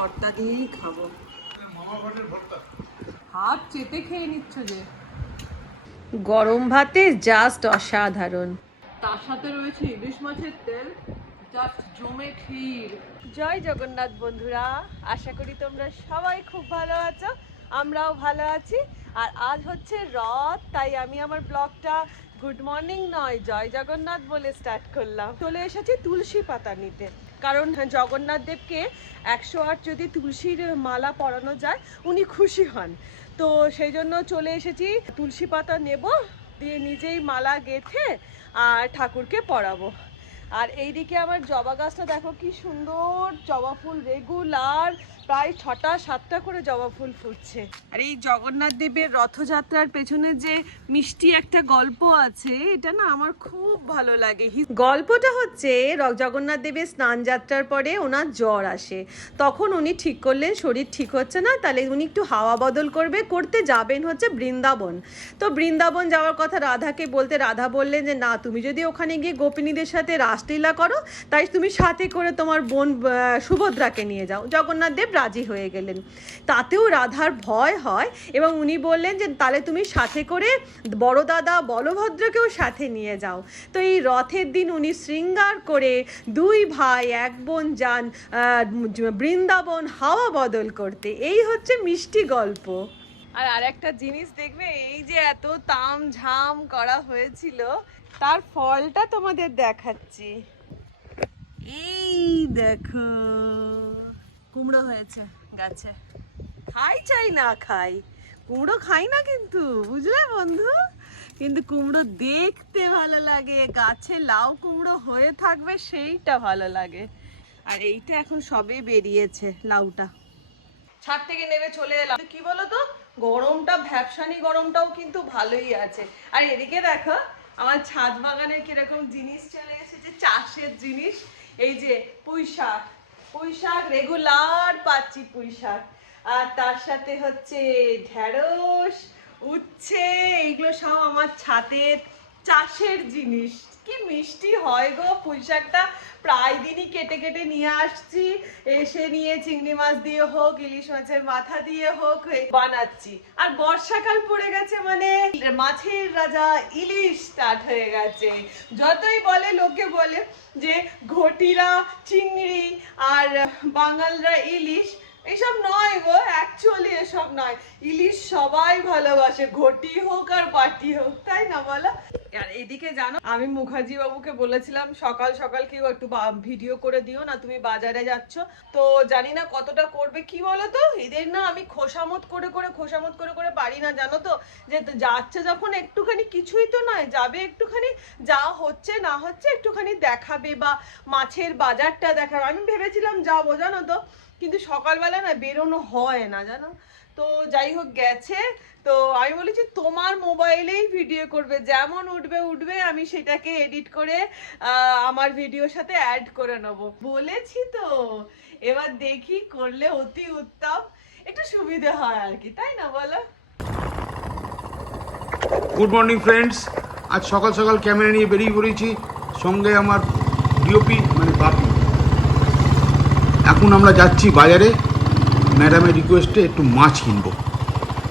ভর্তা দিয়েই খাবো। হাত চেটে খেয়ে নিচ্ছ যে। গরম ভাতে জাস্ট অসাধারণ, তার সাথে রয়েছে ইলিশ মাছের তেল, জাস্ট জমে ক্ষীর। জয় জগন্নাথ বন্ধুরা, আশা করি তোমরা সবাই খুব ভালো আছো, আমরাও ভালো আছি। আর আজ হচ্ছে রথ, তাই আমি আমার ব্লগটা গুড মর্নিং নয় জয় জগন্নাথ বলে স্টার্ট করলাম। চলে এসেছি তুলসী পাতা নিতে, কারণ জগন্নাথ দেবকে 108 যদি তুলসীর মালা পরানো যায় উনি খুশি হন। তো সেই জন্য চলে এসেছি, তুলসী পাতা নেব, দিয়ে নিজেই মালা গেঁথে আর ঠাকুরকে পরাবো। আর এইদিকে আমার জবা গাছটা দেখো কি সুন্দর, জবা ফুল রেগুলার প্রায় 6টা-7টা করে জবা ফুল ফুটছে। আর এই জগন্নাথ দেবের রথযাত্রার পেছনে যে মিষ্টি একটা গল্প আছে, এটা না আমার খুব ভালো লাগে। গল্পটা হচ্ছে জগন্নাথ দেবের স্নান যাত্রার পরে ওনার জ্বর আসে, তখন উনি ঠিক করলেন শরীর ঠিক হচ্ছে না, তাহলে উনি একটু হাওয়া বদল করতে যাবেন হচ্ছে বৃন্দাবন। তো বৃন্দাবন যাওয়ার কথা রাধাকে বলতে, রাধা বললেন যে না, তুমি যদি ওখানে গিয়ে গোপিনীদের সাথে রাসলীলা করো, তাই তুমি সাথে করে তোমার বোন সুভদ্রাকে নিয়ে যাও। জগন্নাথ দেব রাজি হয়ে গেলেন। তাতেও রাধার ভয় হয় এবং উনি বললেন যে তাহলে তুমি সাথে করে বড় দাদা বলভদ্রকেও সাথে নিয়ে যাও। তো এই রথের দিন উনি শৃঙ্গার করে 2 ভাই 1 বোন যান বৃন্দাবন হাওয়া বদল করতে। এই হচ্ছে মিষ্টি গল্প। আর একটা জিনিস দেখবে, এই যে এত তাম ঝাম করা হয়েছিল, তার ফলটা তোমাদের দেখাচ্ছি। এই দেখো কুমড়ো হয়েছে গাছে, খাই চাই না খাই, কুমড়ো খাই না কিন্তু, বুঝলে বন্ধু, কিন্তু কুমড়ো দেখতে ভালো লাগে, গাছে লাউ কুমড়ো হয়ে থাকবে সেইটা ভালো লাগে। আর এইটা এখন সবে বেরিয়েছে লাউটা, ছাদ থেকে নেমে চলে এলাম। কি বলতো, গরমটা ভ্যাপসানি গরমটাও কিন্তু ভালোই আছে। আর এদিকে দেখো আমার ছাদ বাগানে কিরকম জিনিস চলে এসেছে, চাষের জিনিস। এই যে পুঁই শাক রেগুলার পাচ্ছি পুঁই শাক, আর তার সাথে হচ্ছে ঢেঁড়স, উচ্ছে, এইগুলো সব আমার ছাদের চাষের জিনিস। কি মিষ্টি হয় গো পুঁই শাকটা, প্রায় দিনই কেটে কেটে নিয়ে আসছি, এসে নিয়ে চিংড়ি মাছ দিয়ে হোক ইলিশ মাছের মাথা দিয়ে হোক বানাচ্ছি। আর বর্ষাকাল পড়ে গেছে মানে মাছের রাজা ইলিশ স্টার্ট হয়ে গেছে। যতই বলে লোকে বলে যে ঘটিরা চিংড়ি আর বাঙালরা ইলিশ, এসব নয় গো, অ্যাকচুয়ালি এসব নয়। ইলিশ সবাই ভালোবাসে, ঘটি হোক আর বাটি হোক, তাই না বলো? আর এদিকে জানো, আমি মুখার্জি বাবুকে বলেছিলাম সকাল সকাল কেউ একটু ভিডিও করে দিও না, তুমি বাজারে যাচ্ছ। তো জানি না কতটা করবে, কি বলো তো, এদের না আমি খোসামত করে পারি না, জানো তো, যে যাচ্ছে যখন একটুখানি, কিছুই তো নয়, যাবে একটুখানি, যা হচ্ছে না হচ্ছে একটুখানি দেখাবে বা মাছের বাজারটা দেখাবে। আমি ভেবেছিলাম যাবো, জানো তো, কিন্তু সকালবেলা না বেরোনো হয় না, জানো তো। যাই হোক গেছে, তো আমি বলেছি তোমার মোবাইলেই ভিডিও করবে, যেমন উঠবে আমি সেটাকে এডিট করে আমার ভিডিওর সাথে অ্যাড করে নেব বলেছি। তো এবার দেখি, করলে অতি উত্তম, একটু সুবিধা হয় আর কি, তাই না বলো? গুড মর্নিং ফ্রেন্ডস, আজ সকাল সকাল ক্যামেরা নিয়ে বেরিয়ে পড়েছি, সঙ্গে আমার ডিওপি মানে বাপি। এখন আমরা যাচ্ছি বাজারে, ম্যাডামের রিকোয়েস্টে একটু মাছ কিনবো।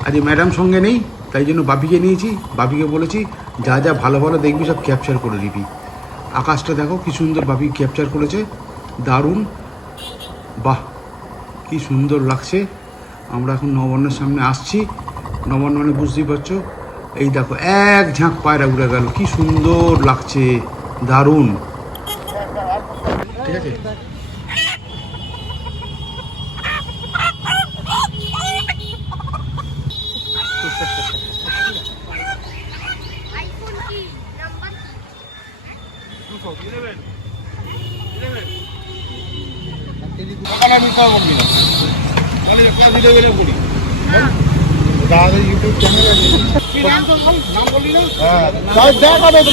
আজ ম্যাডাম সঙ্গে নেই, তাই জন্য বাপিকে নিয়েছি। বাপিকে বলেছি যা যা ভালো ভালো দেখবি সব ক্যাপচার করে দিবি। আকাশটা দেখো কি সুন্দর বাপি ক্যাপচার করেছে, দারুণ, বাহ কি সুন্দর লাগছে। আমরা এখন নবান্নের সামনে আসছি, নবান্ন মানে বুঝতেই পারছো, এই দেখো এক ঝাঁক পায়রা উড়ে গেল, কি সুন্দর লাগছে, দারুণ। ঠিক আছে, ইউটিউব চ্যানেল আছে, দেখাবে তো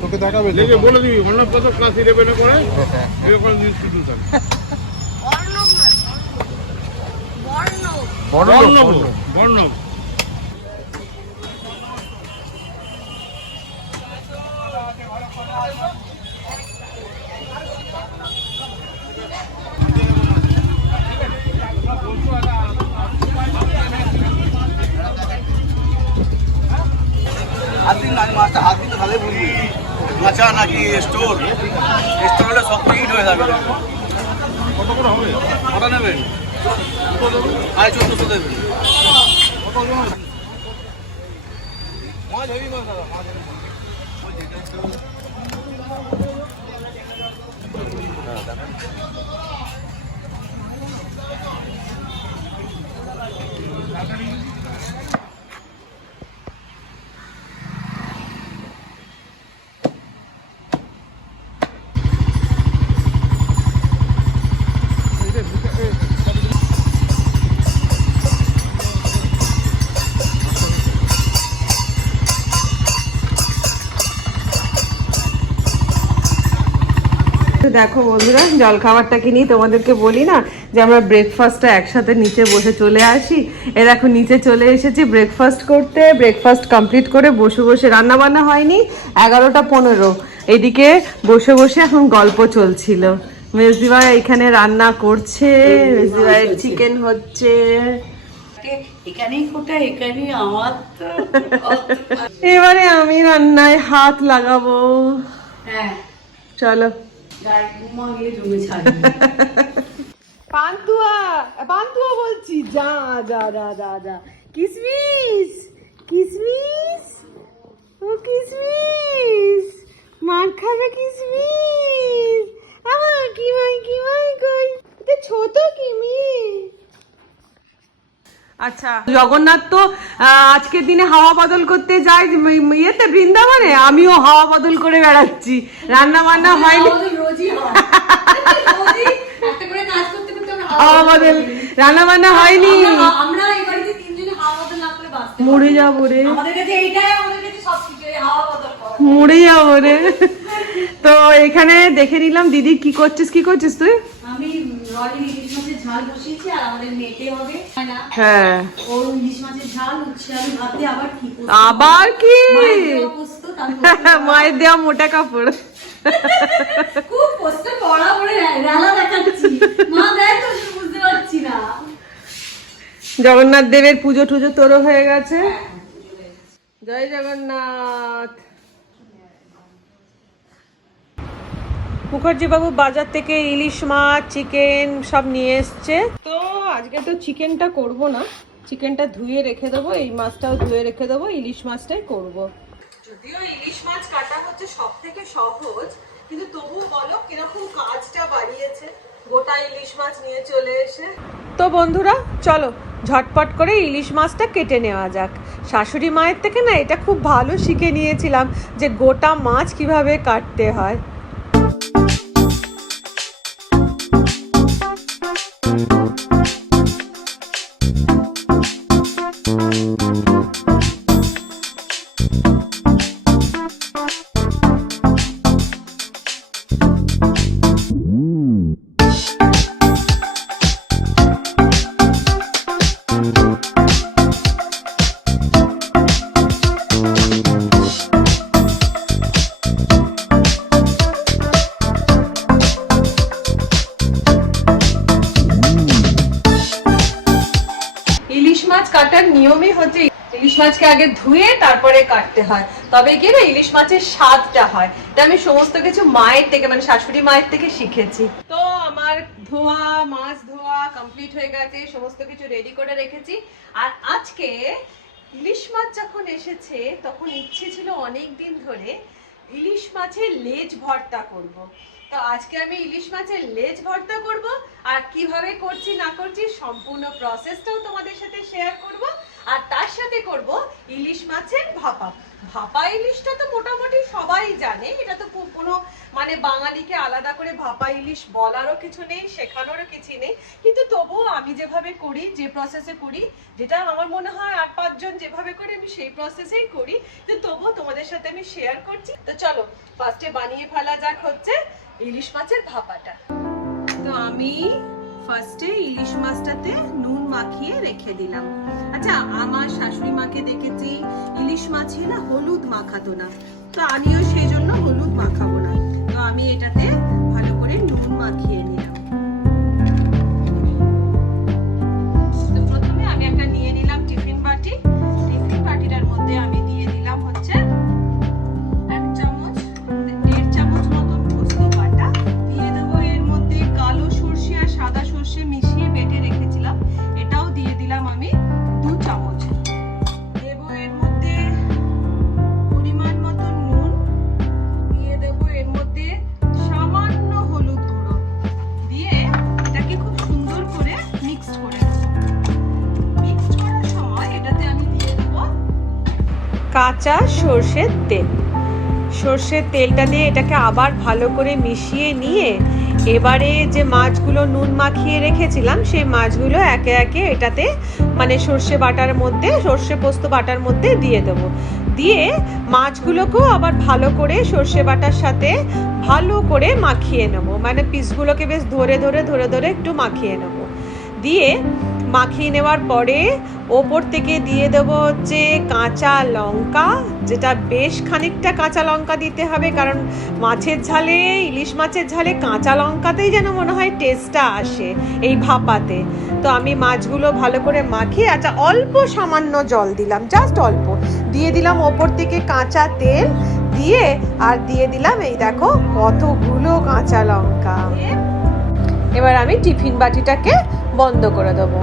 তোকে দেখাবে, বলে দিবি অন্নপদ ক্লাস 11 করে এরকম ইনস্টিটিউশন বর্ণব। কাঁচা নাকি স্টোর? স্টোর হলে শক্ত হিট হয়ে যাবে। কত করে হবে? কটা নেবেন? 1450 দেবেন। মাছ হেভি মাছ দাদা, মাছ হেভি মাছ। দেখো বন্ধুরা, জল খাবারটা কিনি, তোমাদেরকে বলি না যে আমরা ব্রেকফাস্টটা একসাথে নিচে বসে চলে আসি। এ দেখো নিচে চলে এসেছি ব্রেকফাস্ট করতে। ব্রেকফাস্ট কমপ্লিট করে বসে বসে, রান্না বান্না হয়নি, 11:15। এদিকে বসে বসে এখন গল্প চলছিল। মেজদিভাই এখানে রান্না করছে, মেজদিভাইয়ের চিকেন হচ্ছে। এখানেই কোটা, এখানেই আমার তো এবারে আমি রান্নায় হাত লাগাবো। হ্যাঁ, চলো। গায়ে ঘুমা গিয়ে জমে ছাড়বে। পান্তুয়া পান্তুয়া বলছি, যা যা যা যা যা। কিসমিস কিসমিস, ও কিসমিস, মার খাবে কিসমিস। আমার কি মাই কই, এটা ছোট কিমি। আচ্ছা, জগন্নাথ তো আজকের দিনে হাওয়া বদল করতে যায় ইয়েতে, বৃন্দাবনে। আমিও হাওয়া বদল করে বেড়াচ্ছি, রান্না বান্না হয়নি। রোজই হয়, রোজই একটা করে কাজ করতে করতে আমরা হাওয়া বদল, রান্না বান্না হয়নি। আমরা এই বাড়িতে তিনজনে হাওয়া বদল না করে বাঁচতে মরে যাবো রে, আমাদের কাছে এইটাই, আমাদের কাছে সবকিছু এই হাওয়া বদল করা। মরে যাবো রে। তো এখানে দেখে নিলাম দিদি কি করছিস তুই? আমি রলি ইলিশ মাছের ঝাল বসিয়েছি, আর আমাদের মেটে হবে না। হ্যাঁ, ওর ইলিশ মাছের ঝাল, উচ্ছে আলু ভাতে, আবার কি পোস্ত। আবার কি? মায়ের দেওয়া পোস্ত, তার পোস্ত মায়ের দেওয়া মোটা কাপড়। খুব পোস্ত পড়া পড়ে রেলা দেখাচ্ছি। মা দেখ তো, বুঝতে পারছি না। জগন্নাথ দেবের পুজো টুজো তোরও হয়ে গেছে। জয় জগন্নাথ। মুখার্জি বাবু বাজার থেকে ইলিশ মাছ, চিকেন সব নিয়ে এসছে। তো আজকে তো চিকেনটা করব না, চিকেনটা ধুয়ে রেখে দেবো, এই মাছটাও ধুয়ে রেখে দেবো, ইলিশ মাছটাই করব। যদিও ইলিশ মাছ কাটা হচ্ছে সব থেকে সহজ, কিন্তু তবুও বলো কিরকম কাজটা বাড়িয়েছে গোটা ইলিশ মাছ নিয়ে চলে এসে। তো বন্ধুরা চলো ঝটপট করে ইলিশ মাছটা কেটে নেওয়া যাক। শাশুড়ি মায়ের থেকে না এটা খুব ভালো শিখে নিয়েছিলাম যে গোটা মাছ কিভাবে কাটতে হয়। কাটার নিয়মই হচ্ছে ইলিশ মাছকে আগে ধুয়ে তারপরে কাটতে হয়, তবে কি না ইলিশ মাছের স্বাদটা হয়। এটা আমি সমস্ত কিছু মায়ের থেকে, মানে শাশুড়ি মায়ের থেকে শিখেছি। তো আমার মাছ ধোয়া কমপ্লিট হয়ে গেছে, সমস্ত কিছু রেডি করে রেখেছি। আর আজকে ইলিশ মাছ যখন এসেছে তখন ইচ্ছে ছিল অনেক দিন ধরে ইলিশ মাছের লেজ ভর্তা করব। তো আজকে আমি ইলিশ মাছের লেজ ভর্তা করব, আর কিভাবে করছি না করছি সম্পূর্ণ প্রসেসটাও তোমাদের সাথে শেয়ার করব। আর তার সাথে করব ইলিশ মাছের ভাপা। ভাপা ইলিশটা তো মোটামুটি সবাই জানে, এটা তো কোনো মানে বাঙালিকে আলাদা করে ভাপা ইলিশ বলারও কিছু নেই, শেখানোরও কিছু নেই। কিন্তু তবুও আমি যেভাবে করি, যে প্রসেসে করি, যেটা আমার মনে হয় 8-5 জন যেভাবে করে আমি সেই প্রসেসেই করি, তো তবুও তোমাদের সাথে আমি শেয়ার করছি। তো চলো ফার্স্টে বানিয়ে ফেলা যাক হচ্ছে ইলিশ মাছের ভাপাটা। তো আমি ফার্স্টে ইলিশ মাছটাতে নুন মাখিয়ে রেখে দিলাম। আচ্ছা, আমার শাশুড়ি মাকে দেখেছি ইলিশ মাছে না হলুদ মাখাতো না, তো আমিও সেই জন্য হলুদ মাখাবো না। তো আমি এটাতে ভালো করে নুন মাখিয়ে নিলাম। তো প্রথমে আমি একটা নিয়ে নিলাম টিফিন বাটি। টিফিন বাটিটার মধ্যে আমি দিয়ে দিলাম হচ্ছে 1 চামচ কাঁচা সর্ষের তেল। সর্ষের তেলটা দিয়ে এটাকে আবার ভালো করে মিশিয়ে নিয়ে এবারে যে মাছগুলো নুন মাখিয়ে রেখেছিলাম সেই মাছগুলো একে একে এটাতে মানে সর্ষে বাটার মধ্যে, সর্ষে পোস্ত বাটার মধ্যে দিয়ে দেবো। দিয়ে মাছগুলোকেও আবার ভালো করে সর্ষে বাটার সাথে ভালো করে মাখিয়ে নেবো, মানে পিসগুলোকে বেশ ধরে ধরে ধরে ধরে একটু মাখিয়ে নেবো। দিয়ে মাখিয়ে নেওয়ার পরে ওপর থেকে দিয়ে দেবো হচ্ছে কাঁচা লঙ্কা, যেটা বেশ খানিকটা কাঁচা লঙ্কা দিতে হবে, কারণ মাছের ঝালে, ইলিশ মাছের ঝালে কাঁচা লঙ্কাতেই যেন মনে হয় টেস্টটা আসে এই ভাপাতে। তো আমি মাছগুলো ভালো করে মাখিয়ে আচ্ছা অল্প সামান্য জল দিলাম, জাস্ট অল্প দিয়ে দিলাম। ওপর থেকে কাঁচা তেল দিয়ে আর দিয়ে দিলাম এই দেখো কতগুলো কাঁচা লঙ্কা। এবার আমি টিফিন বাটিটাকে বন্ধ করে দেবো।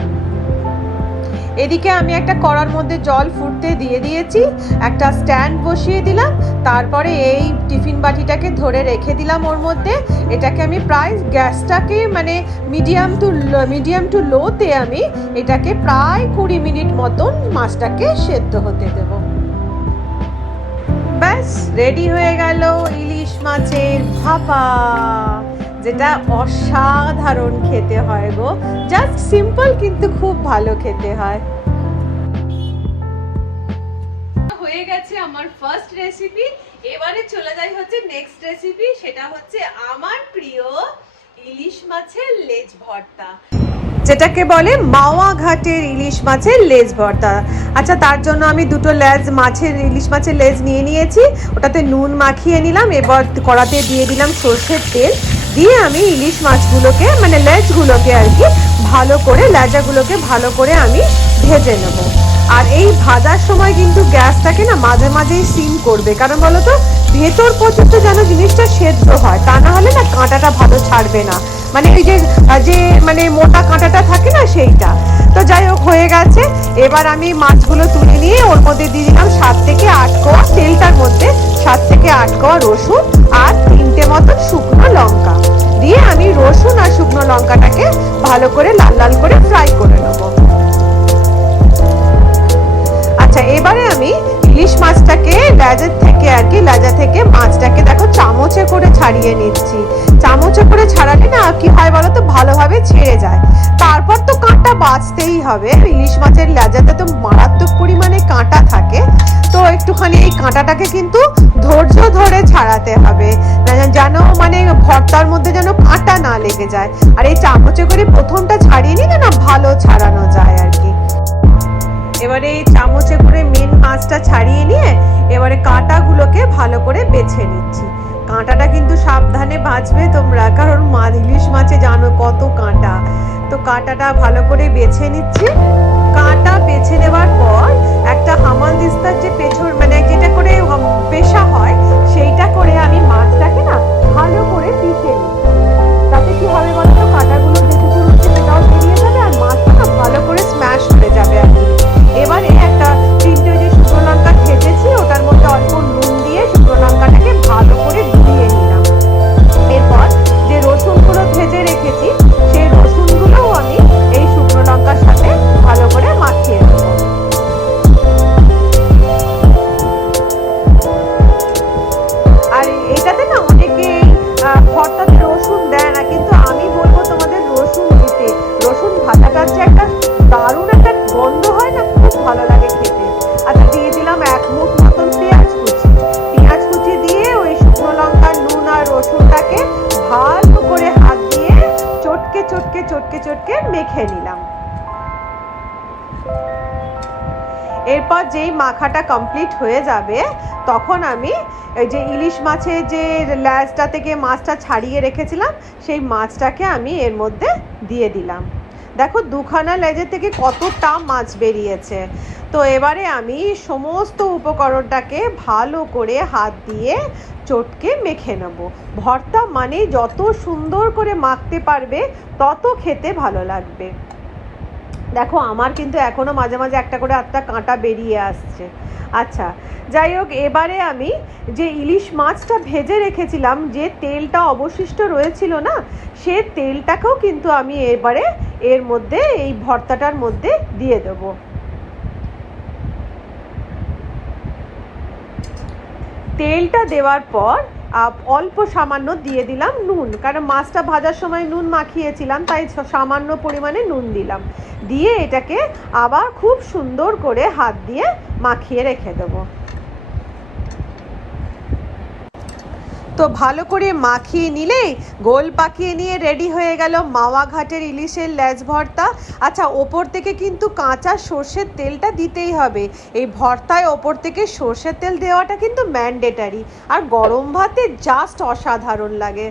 এদিকে আমি একটা কড়ার মধ্যে জল ফুটতে দিয়ে দিয়েছি, একটা স্ট্যান্ড বসিয়ে দিলাম, তারপরে এই টিফিন বাটিটাকে ধরে রেখে দিলাম ওর মধ্যে। এটাকে আমি প্রায় গ্যাসটাকে মানে মিডিয়াম টু লোতে আমি এটাকে প্রায় 20 মিনিট মতন মাছটাকে সেদ্ধ হতে দেব। ব্যাস রেডি হয়ে গেল ইলিশ মাছের ভাপা, যেটা অসাধারণ খেতে হয় গো। জাস্ট সিম্পল কিন্তু খুব ভালো খেতে হয়। হয়ে গেছে আমার ফার্স্ট রেসিপি। এবারে চলে যাই হচ্ছে নেক্সট রেসিপি, সেটা হচ্ছে আমার প্রিয় ইলিশ মাছের লেজ ভর্তা, যেটাকে বলে মাওয়া ঘাটের ইলিশ মাছের লেজ ভর্তা। আচ্ছা, তার জন্য আমি দুটো ইলিশ মাছের লেজ নিয়ে নিয়েছি, ওটাতে নুন মাখিয়ে নিলাম। এবার কড়াতে দিয়ে দিলাম সর্ষের তেল, দিয়ে আমি ইলিশ মাছগুলোকে মানে লেজগুলোকে আর কি ভালো করে, লেজাগুলোকে ভালো করে আমি ভেজে নেব। আর এই ভাজার সময় কিন্তু গ্যাসটাকে না মাঝে মাঝেই সিম করবে, কারণ বলো তো ভেতর পর্যন্ত যেন জিনিসটা সেদ্ধ হয়, তা না হলে না কাঁটাটা ভালো ছাড়বে না, মানে ওই যে মানে মোটা কাঁটাটা থাকে না সেইটা। তো যাই হোক হয়ে গেছে। এবার আমি মাছগুলো তুলে নিয়ে ওর মধ্যে দিয়ে দিলাম 7 থেকে 8 কোয়া, তেলটার মধ্যে 7 থেকে 8 কোয়া রসুন আর 3টে মতন শুকনো লঙ্কা দিয়ে আমি রসুন আর শুকনো লঙ্কাটাকে ভালো করে লাল লাল করে ফ্রাই করে নেব। আচ্ছা, এবারে আমি ইলিশ মাছটাকে লেজা থেকে মাছটাকে দেখো চামচে করে ছাড়িয়ে নিচ্ছি। চামচে করে ছাড়ালে না কি হয় বলো তো, ভালোভাবে ছেড়ে যায়। তারপর তো কাঁটা বাঁচতেই হবে, ইলিশ মাছের লেজাতে তো মারাত্মক পরিমাণে কাঁটা থাকে, তো একটুখানি এই কাঁটাটাকে কিন্তু ধৈর্য ধরে ছাড়াতে হবে, যেন মানে ভর্তার মধ্যে যেন কাঁটা না লেগে যায়। আর এই চামচে করে প্রথমটা ছাড়িয়ে নিলে না ভালো ছাড়ানো যায় আর কি। এবারে এই চামচে করে মেন মাছটা ছাড়িয়ে নিয়ে এবারে কাঁটাগুলোকে ভালো করে বেছে নিচ্ছি। কাঁটাটা কিন্তু সাবধানে বাছবে তোমরা, কারণ ইলিশ মাছে জানো কত কাঁটা। তো কাঁটাটা ভালো করে বেছে নিচ্ছি। কাঁটা বেছে নেওয়ার পর একটা হামাল দিস্তার যে পেছন মানে যেটা করে পেশা হয় সেইটা করে আমি মাছটাকে না ভালো করে পিষে নিচ্ছি। তাতে কি হবে বলো তো, কাঁটাগুলো যেটুকু রয়েছে সেটাও বেরিয়ে যাবে আর মাছটা না ভালো করে স্ম্যাশ হয়ে যাবে আর কি। এবারে একটা 3টে যে শুকনো লঙ্কা ভেজেছি ওটার মধ্যে অল্প নুন দিয়ে শুকনো লঙ্কাটাকে ভালো করে ধুয়ে নিলাম। এরপর যে রসুনগুলো ভেজে রেখেছি সেই রসুনগুলোও আমি এই শুকনো লঙ্কার সাথে ভালো করে মাখিয়ে নেব। আর এটাতে না অনেকে ভর্তাতে রসুন দেয় না, কিন্তু আমি বলবো তোমাদের রসুন দিতে। রসুন ভাজাটার যে একটা দারুণ একটা গন্ধ হয় না, খুব ভালো লাগে খেতে। আচ্ছা, দিয়ে দিলাম 1 মুঠ মতন পেঁয়াজ কুচি দিয়ে ওই শুকনো লঙ্কা, নুন আর রসুনটাকে ভালো করে হাত দিয়ে চটকে চটকে চটকে চটকে মেখে নিলাম। এরপর যেই মাখাটা কমপ্লিট হয়ে যাবে তখন আমি এই যে ইলিশ মাছের যে লেজটা থেকে মাছটা ছাড়িয়ে রেখেছিলাম সেই মাছটাকে আমি এর মধ্যে দিয়ে দিলাম। দেখো দুখানা লেজের থেকে কতটা মাছ বেরিয়েছে। তো এবারে আমি সমস্ত উপকরণটাকে ভালো করে হাত দিয়ে চটকে মেখে নেব। ভর্তা মানে যত সুন্দর করে মাখতে পারবে তত খেতে ভালো লাগবে। দেখো আমার কিন্তু এখনো মাঝে মাঝে একটা করে আধটা কাঁটা বেরিয়ে আসছে। আচ্ছা, যাই হোক, এবারে আমি যে ইলিশ মাছটা ভেজে রেখেছিলাম, যে তেলটা অবশিষ্ট রয়েছিল না, সে তেলটাকেও কিন্তু আমি এবারে এর মধ্যে এই ভর্তাটার মধ্যে দিয়ে দেবো। তেলটা দেওয়ার পর অল্প সামান্য দিয়ে দিলাম নুন, কারণ মাছটা ভাজার সময় নুন মাখিয়েছিলাম, তাই সামান্য পরিমাণে নুন দিলাম। দিয়ে এটাকে আবার খুব সুন্দর করে হাত দিয়ে মাখিয়ে রেখে দেবো। তো ভালো করে মাখিয়ে নিলেই গোল পাকিয়ে নিয়ে রেডি হয়ে গেল মাওয়া ঘাটের ইলিশের লেজ ভর্তা। আচ্ছা, ওপর থেকে কিন্তু কাঁচা সর্ষের তেলটা দিতেই হবে। এই ভর্তায় ওপর থেকে সর্ষের তেল দেওয়াটা কিন্তু ম্যান্ডেটারি, আর গরম ভাতে জাস্ট অসাধারণ লাগে।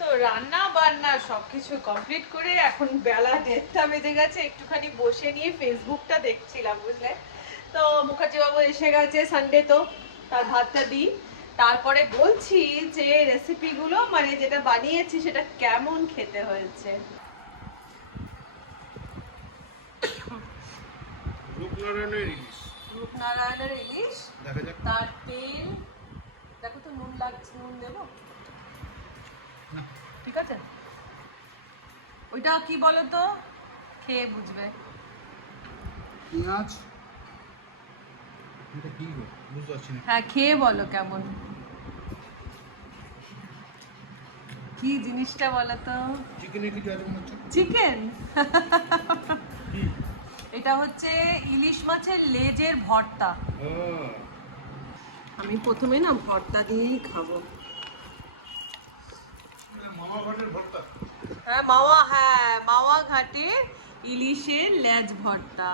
তো রান্না বান্না সবকিছু কমপ্লিট করে এখন বেলা 1:30 বেজে গেছে, একটুখানি বসে নিয়ে ফেসবুকটা দেখছিলাম, বুঝলে। তো মুখার্জি বাবু এসে গেছে, সানডে তো তার ভাতটা দিই, তারপরে বলছি যে রেসিপিগুলো মানে যেটা বানিয়েছি সেটা কেমন খেতে হয়েছে। রূপনারায়ণের ইলিশ, তার তেল দেখো তো, নুন লাগছে, নুন দেবো? ঠিক আছে, ওইটা কি বলো তো, খেয়ে বুঝবে। পেঁয়াজ, এটা কি গো বুঝতে পারছি না। হ্যাঁ, খেয়ে বলো কেমন, কি জিনিসটা বলো তো। চিকেনের কিছু আছে মনে হচ্ছে। চিকেন? এটা হচ্ছে ইলিশ মাছের লেজের ভর্তা। আমি প্রথমে না ভর্তা দিয়েই খাবো। মাওয়া ঘাটের ভর্তা? হ্যাঁ, মাওয়া ঘাটে ইলিশের লেজ ভর্তা।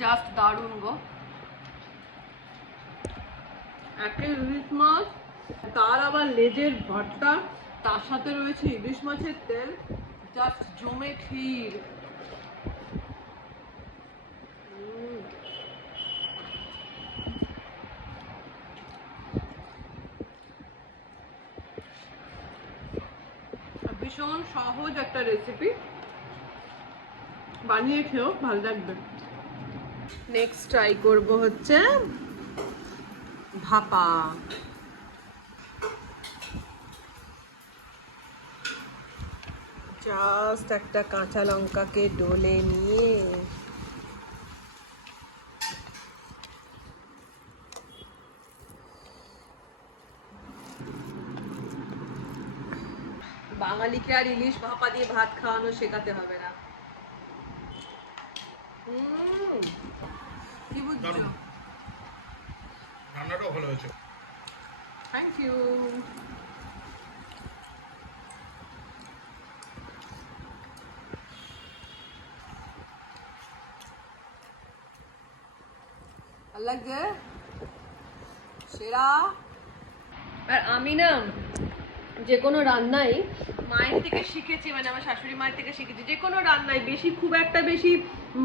জাস্ট দারুণ গো। একটা ইলিশ মাছ, তার আবার লেজের ভর্তা, তার সাথে রয়েছে ইলিশ মাছের তেল, জাস্ট জমে ক্ষীর। ভীষণ সহজ একটা রেসিপি, বানিয়ে খেও, ভালো লাগবে। নেক্সট ট্রাই করব হচ্ছে ভাপা। জাস্ট একটা কাঁচা লঙ্কাকে ডলে নিয়ে বাঙালিকে আর ইলিশ ভাপা দিয়ে ভাত খাওয়ানো শেখাতে হবে না। কি বুঝছো? রান্নাটাও ভালো হয়েছে। Thank you. ভালো লাগছে, সেরা। আর আমি না যে কোনো রান্নাই মায়ের থেকে শিখেছি, মানে আমার শাশুড়ি মায়ের থেকে শিখেছি। যে কোনো রান্নাই খুব একটা বেশি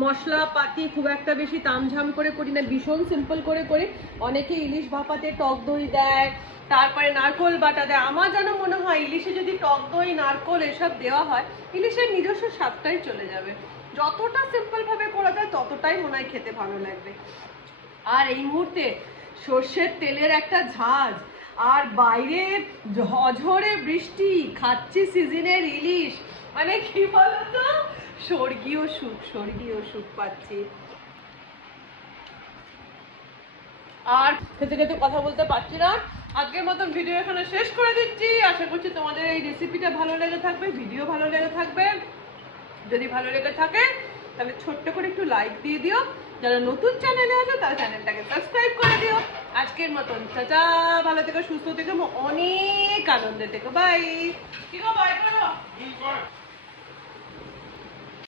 মশলা পাতি, খুব একটা বেশি তামঝাম করে করি না, ভীষণ সিম্পল করে করি। অনেকে ইলিশ ভাপাতে টক দই দেয়, তারপরে নারকোল বাটা দেয়। আমার যেন মনে হয় ইলিশে যদি টক দই, নারকোল এসব দেওয়া হয়, ইলিশের নিজস্ব স্বাদটাই চলে যাবে। যতটা সিম্পল ভাবে করা যায় ততটাই মনে হয় খেতে ভালো লাগবে। আর এই মুহূর্তে সর্ষের তেলের একটা ঝাঁজ, আর বাইরে ঝড়ে বৃষ্টি, খাচ্ছি সিজনের ইলিশ, মানে কি বলতো, স্বর্গীয় সুখ পাচ্ছি। আর খেতে খেতে কথা বলতে পারছি না। আজকের মতন ভিডিও এখানে শেষ করে দিচ্ছি। আশা করছি তোমাদের এই রেসিপিটা ভালো লেগে থাকবে, ভিডিও ভালো লেগে থাকবে। যদি ভালো লেগে থাকে তাহলে ছোট্ট করে একটু লাইক দিয়ে দিও। যারা নতুন চ্যানেলে আছো তারা চ্যানেলটাকে সাবস্ক্রাইব করে দিও। আজকের মতন টাটা, ভালো থেকো, সুস্থ থেকো, অনেক আনন্দে থেকো, বাই। কি গো, বাই করো।